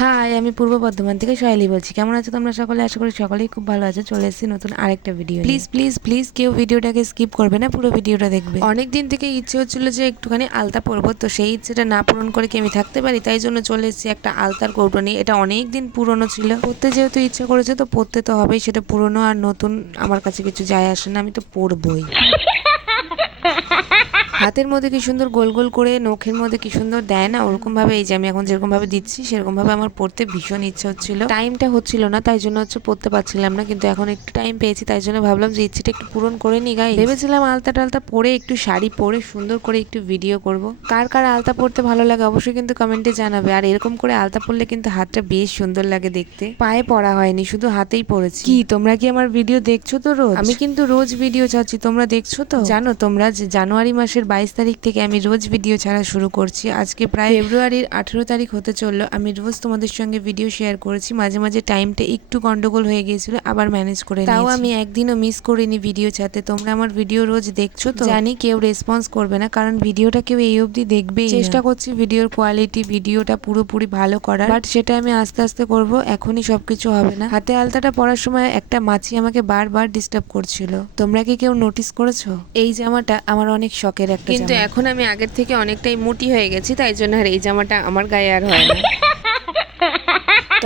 High, আমি পূর্ব বর্ধমান থেকে শৈলী বলছি। কেমন আছো তোমরা সকলে? আশা করি সকলেই খুব ভালো আছো। চলে এসেছি নতুন আরেকটা ভিডিও। প্লিজ প্লিজ প্লিজ কেউ ভিডিওটাকে স্কিপ করবে না, পুরো ভিডিওটা দেখবে। অনেক দিন থেকে ইচ্ছে হচ্ছিল যে একটুখানি আলতা পরবো, তো সেই ইচ্ছেটা না পূরণ করে কি আমি থাকতে পারি? তাই জন্য চলে এসেছি একটা আলতার কৌটো নিয়ে। এটা অনেক দিন পুরনো ছিল, পরতে যেহেতু ইচ্ছে করেছে তো পরতে তো হবেই। সেটা পুরনো আর নতুন আমার কাছে কিছু যায় আসে না, আমি তো পরবই। হাতের মধ্যে কি সুন্দর গোল গোল করে, নখের মধ্যে কি সুন্দর দেয় না, ওরকম ভাবে এই যে আমি এখন যেরকম ভাবে দিচ্ছি সেরকম ভাবে আমার পড়তে ভীষণ ইচ্ছে হচ্ছিল। টাইমটা হচ্ছিল না, তাই জন্য পড়তে পারছিলাম না, কিন্তু এখন একটু টাইম পেয়েছি তাই জন্য ভাবলাম যে ইচ্ছেটা একটু পূরণ করে নি। গাইস, ভেবেছিলাম আলতা টালতা পরে একটু শাড়ি পরে সুন্দর করে একটু ভিডিও করব। কার কার আলতা পরতে ভালো লাগে অবশ্যই কিন্তু কমেন্টে জানাবে। আর এরকম করে আলতা পরলে কিন্তু হাতটা বেশ সুন্দর লাগে দেখতে। পায়ে পরা হয়নি, শুধু হাতেই পরেছি। কি তোমরা কি আমার ভিডিও দেখছো তো রোজ? আমি কিন্তু রোজ ভিডিও ছাড়ছি, তোমরা দেখছো তো? জানো তোমরা যে জানুয়ারি মাসের 22 তারিখ থেকে আমি রোজ ভিডিও ছাড়া শুরু করছি। আজকে প্রায় ফেব্রুয়ারির 18 তারিখ হতে চললো। আমি রোজ তোমাদের সঙ্গে ভিডিও শেয়ার করেছি। মাঝে মাঝে টাইমটা একটু গন্ডগোল হয়ে গিয়েছিল, আবার ম্যানেজ করে নিয়েছি। তাও আমি একদিনও মিস করিনি ভিডিও ছাড়তে। তোমরা আমার ভিডিও রোজ দেখছো তো? জানি কেউ রেসপন্স করবে না, কারণ ভিডিওটা কেউ এই অবধি দেখবেই না। চেষ্টা করছি ভিডিওর কোয়ালিটি, ভিডিওটা পুরোপুরি ভালো করার, বাট সেটা আমি আস্তে আস্তে করব। এখনই সবকিছু হবে না। হাতে আলতাটা পরার সময় একটা মাছি আমাকে বারবার ডিস্টার্ব করছিল। তোমরা কি কেউ নোটিস করেছো? এই জামাটা আমার অনেক শখের একটা, কিন্তু এখন আমি আগের থেকে অনেকটাই মোটি হয়ে গেছি, তাই জন্য আর এই জামাটা আমার গায়ে আর হয় না।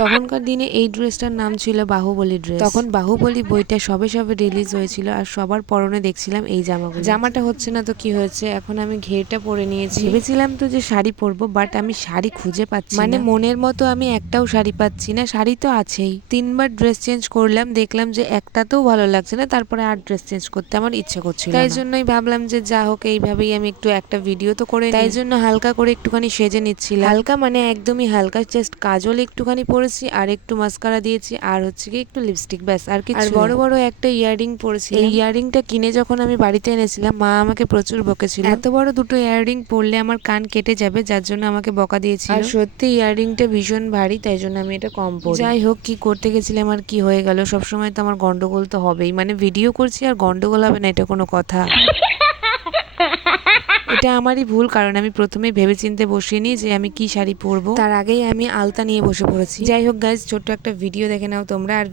তখনকার দিনে এই ড্রেসটার নাম ছিল বাহুবলী ড্রেস। তখন বাহুবলী বইটা সবে সবে রিলিজ হয়েছিল, আর সবার পরনে দেখছিলাম এই জামাগুলো। জামাটা হচ্ছে না তো কি হয়েছে, এখন আমি ঘেরটা পরে নিয়েছি। ভেবেছিলাম তো যে শাড়ি পরবো, বাট আমি শাড়ি খুঁজে পাচ্ছি না, মানে মনের মতো আমি একটাও শাড়ি পাচ্ছি না। শাড়ি তো আছেই, 3বার ড্রেস চেঞ্জ করলাম, দেখলাম যে একটাতেও ভালো লাগছে না, তারপরে আর ড্রেস চেঞ্জ করতে আমার ইচ্ছে করছিল না। তাই জন্যই ভাবলাম যে যা হোক এইভাবেই আমি একটু একটা ভিডিও তো করে, তাই জন্য হালকা করে একটুখানি সেজে নিচ্ছিলাম। হালকা মানে একদমই হালকা, জাস্ট কাজল একটুখানি পরেছি, আর একটু মাস্কারা দিয়েছি, আর হচ্ছে কি একটু লিপস্টিক, ব্যাস আর কিছু। আর বড় বড় একটা ইয়াররিং পরেছি। এই ইয়াররিংটা কিনে যখন আমি বাড়িতে এনেছিলাম, মা আমাকে প্রচুর বকেছিল, এত বড় দুটো ইয়াররিং পরলে আমার কান কেটে যাবে, যার জন্য আমাকে বকা দিয়েছিল। আর সত্যি ইয়াররিংটা ভীষণ ভারী, তাই জন্য আমি এটা কম পরি। যাই হোক, কি করতে গেছিলাম আর কি হয়ে গেল। সবসময় তো আমার গন্ডগোল তো হবেই, মানে ভিডিও করছি আর গন্ডগোল হবে না, এটা কোনো কথা? এটা আমারই ভুল, কারণ আমি প্রথমে ভেবেচিন্তে বসিনি যে আমি কি শাড়ি পরবো, তার আগেই আমি আলতা নিয়ে বসে পড়েছি। যাই হোক গাইজ, ছোট্ট একটা ভিডিও দেখে নাও তোমরা। আর